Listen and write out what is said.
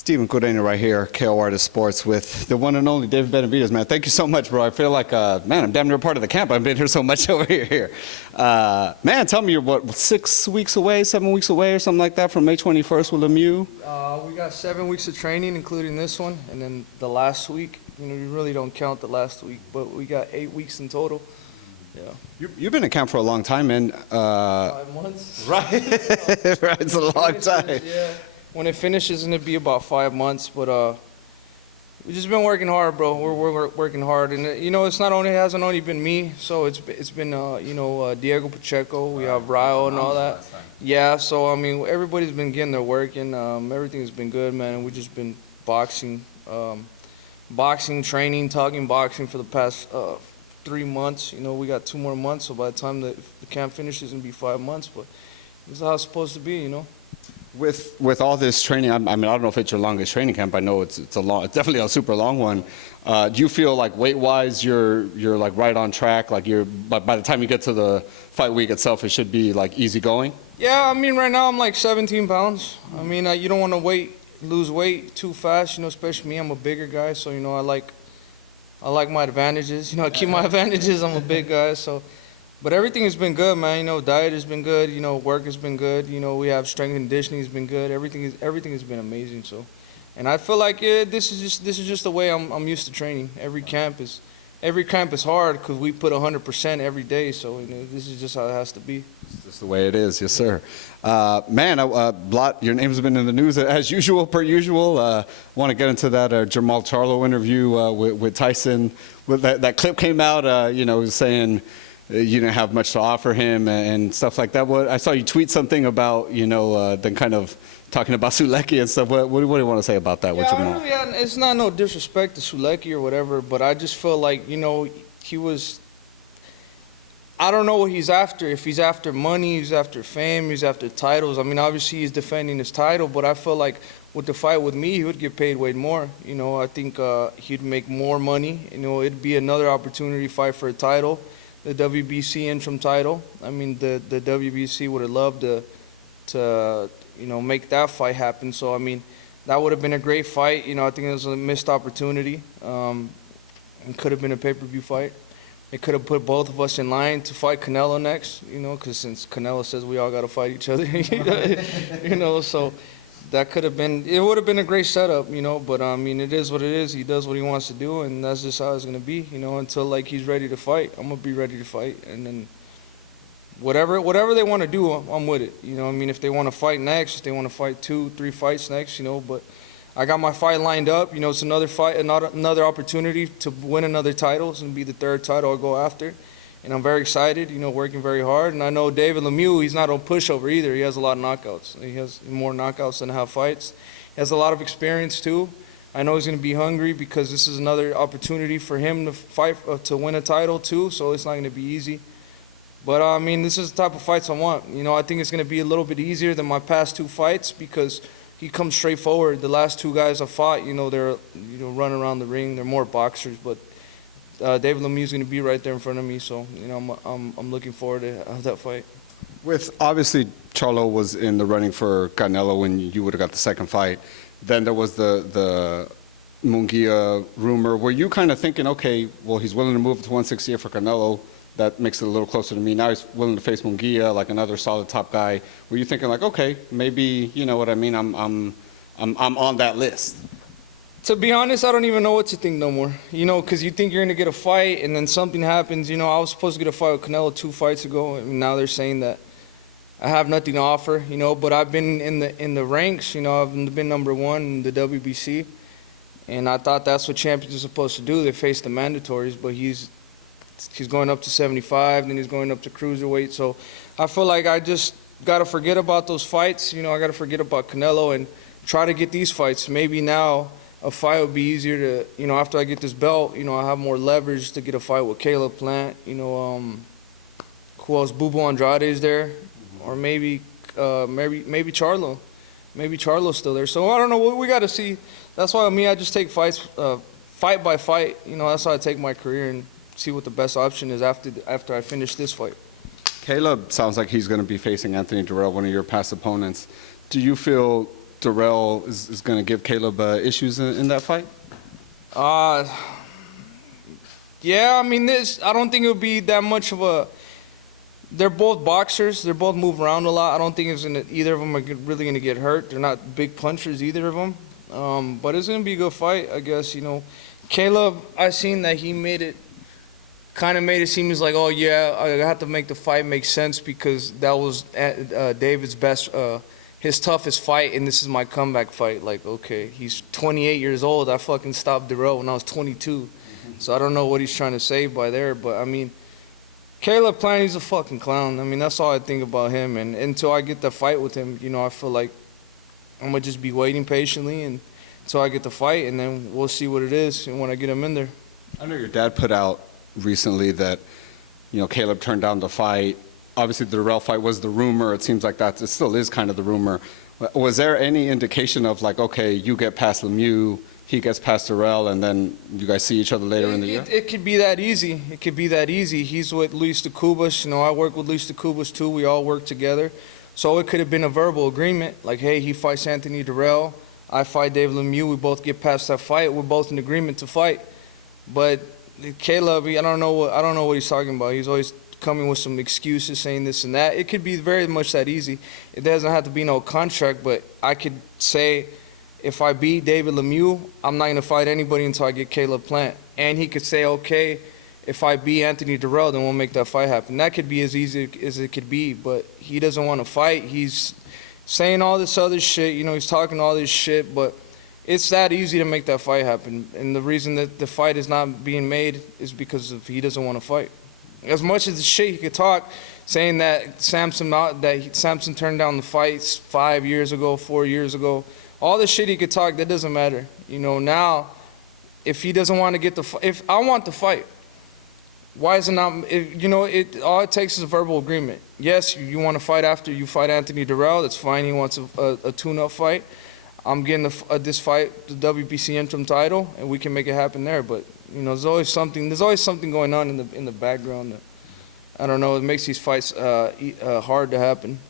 Stephen Cordeño right here, KO Artist Sports with the one and only David Benavidez, man. Thank you so much, bro. I feel like, man, I'm damn near part of the camp. I've been here so much over here. Man, tell me you're, what, 6 weeks away, 7 weeks away or something like that from May 21st with Lemiux? We got 7 weeks of training, including this one, and then the last week. You know, we really don't count the last week, but we got 8 weeks in total. Yeah. You've been in camp for a long time, man. 5 months. Right. Right, it's a long time. Yeah. When it finishes, it'll be about 5 months, but we've just been working hard, bro. We're working hard, and you know, hasn't only been me. So it's been you know, Diego Pacheco, we have Ryo and all that. Yeah, so I mean, everybody's been getting their work, and everything's been good, man. And we've just been boxing, training, talking boxing for the past 3 months. You know, we got 2 more months, so by the time the camp finishes, it'll be 5 months. But this is how it's supposed to be, you know. With all this training, I mean, I don't know if it's your longest training camp. I know it's definitely a super long one. Do you feel like weight-wise you're like right on track? Like by the time you get to the fight week itself, it should be like easy going? Yeah, I mean, right now I'm like 17 pounds. I mean, you don't want to lose weight too fast, you know, especially me. I'm a bigger guy, so you know, I like my advantages. You know, I keep my advantages. I'm a big guy, so. But everything has been good, man. You know, diet has been good. You know, work has been good. You know, we have strength and conditioning has been good. Everything has been amazing. So, and I feel like this is just the way I'm used to training. Every camp is hard because we put 100% every day. So you know, this is just how it has to be. It's just the way it is, yes, sir. Man, your name's been in the news as usual, per usual. Want to get into that Jermall Charlo interview with Tyson. That clip came out, you know, saying you didn't have much to offer him and stuff like that. I saw you tweet something about, you know, then kind of talking about Sulecki and stuff. What do you want to say about that? Yeah, it's not no disrespect to Sulecki or whatever, but I just feel like, you know, I don't know what he's after. If he's after money, he's after fame, he's after titles. I mean, obviously he's defending his title, but I feel like with the fight with me, he would get paid way more. You know, I think he'd make more money. You know, it'd be another opportunity fight for a title. The WBC interim title. I mean, the WBC would have loved to you know, make that fight happen. So I mean, that would have been a great fight. You know, I think it was a missed opportunity. It could have been a pay-per-view fight. It could have put both of us in line to fight Canelo next. You know, because since Canelo says we all got to fight each other, you know, so. That could have been, it would have been a great setup, you know, but I mean, it is what it is. He does what he wants to do, and that's just how it's going to be, you know, until like he's ready to fight. I'm going to be ready to fight, and then whatever they want to do, I'm with it. You know, I mean, if they want to fight next, if they want to fight 2-3 fights next, you know, but I got my fight lined up. You know, it's another fight, another opportunity to win another title. It's going to be the 3rd title I'll go after. And I'm very excited, you know, working very hard. And I know David Lemiux, he's not a pushover either. He has a lot of knockouts. He has more knockouts than have fights. He has a lot of experience too. I know he's going to be hungry because this is another opportunity for him to fight, to win a title too. So it's not going to be easy. But I mean, this is the type of fights I want. You know, I think it's going to be a little bit easier than my past 2 fights because he comes straight forward. The last 2 guys I fought, you know, they're, you know, running around the ring. They're more boxers, but David Lemieux is going to be right there in front of me, so you know I'm looking forward to that fight. With obviously Charlo was in the running for Canelo when you would have got the 2nd fight. Then there was the Munguia rumor. Were you kind of thinking, okay, well he's willing to move to 168 for Canelo, that makes it a little closer to me. Now he's willing to face Munguia, like another solid top guy. Were you thinking like, okay, maybe, you know what I mean? I'm on that list. To be honest, I don't even know what to think no more. You know, because you think you're going to get a fight and then something happens. You know, I was supposed to get a fight with Canelo 2 fights ago, and now they're saying that I have nothing to offer, you know, but I've been in the ranks. You know, I've been number 1 in the WBC, and I thought that's what champions are supposed to do. They face the mandatories, but he's going up to 75, then he's going up to cruiserweight. So I feel like I just got to forget about those fights. You know, I got to forget about Canelo and try to get these fights. Maybe now a fight would be easier to, you know, after I get this belt, you know, I have more leverage to get a fight with Caleb Plant, you know, who else? Bubo Andrade is there, or maybe Charlo. Maybe Charlo's still there. So I don't know, we got to see. That's why I just take fights, fight by fight. You know, that's how I take my career and see what the best option is after I finish this fight. Caleb sounds like he's going to be facing Anthony Durrell, one of your past opponents. Do you feel Darrell is going to give Caleb issues in that fight? Yeah, I mean, I don't think it would be that much of a. They're both boxers. They both move around a lot. I don't think either of them are really going to get hurt. They're not big punchers, either of them. But it's going to be a good fight, I guess. You know, Caleb, I seen that he kind of made it seem as like, oh yeah, I have to make the fight make sense because that was David's best, his toughest fight, and this is my comeback fight. Like, okay, he's 28 years old. I fucking stopped Darrell when I was 22. So I don't know what he's trying to say by there, but I mean, Caleb Plant, he's a fucking clown. I mean, that's all I think about him. And until I get the fight with him, you know, I feel like I'm gonna just be waiting patiently and until I get the fight, and then we'll see what it is and when I get him in there. I know your dad put out recently that, you know, Caleb turned down the fight. Obviously, the Darrell fight was the rumor. It seems like it still is kind of the rumor. Was there any indication of like, okay, you get past Lemieux, he gets past Darrell, and then you guys see each other later in the year? It could be that easy. It could be that easy. He's with Luis de Cubas. You know, I work with Luis de Cubas too. We all work together. So it could have been a verbal agreement. Like, hey, he fights Anthony Darrell. I fight Dave Lemieux. We both get past that fight. We're both in agreement to fight. But Caleb, I don't know what he's talking about. He's always coming with some excuses, saying this and that. It could be very much that easy. It doesn't have to be no contract, but I could say, if I beat David Lemieux, I'm not going to fight anybody until I get Caleb Plant. And he could say, okay, if I beat Anthony Darrell, then we'll make that fight happen. That could be as easy as it could be, but he doesn't want to fight. He's saying all this other shit, you know, he's talking all this shit, but it's that easy to make that fight happen. And the reason that the fight is not being made is because he doesn't want to fight. As much as the shit he could talk, saying that Samson turned down the fights 5 years ago, 4 years ago, all the shit he could talk, that doesn't matter. You know, now, if he doesn't want to get the fight, if I want the fight, why is it not, you know, all it takes is a verbal agreement. Yes, you want to fight after you fight Anthony Darrell, that's fine, he wants a tune-up fight. I'm getting this fight, the WBC interim title, and we can make it happen there. But, you know, there's always something going on in the background that, I don't know, it makes these fights hard to happen.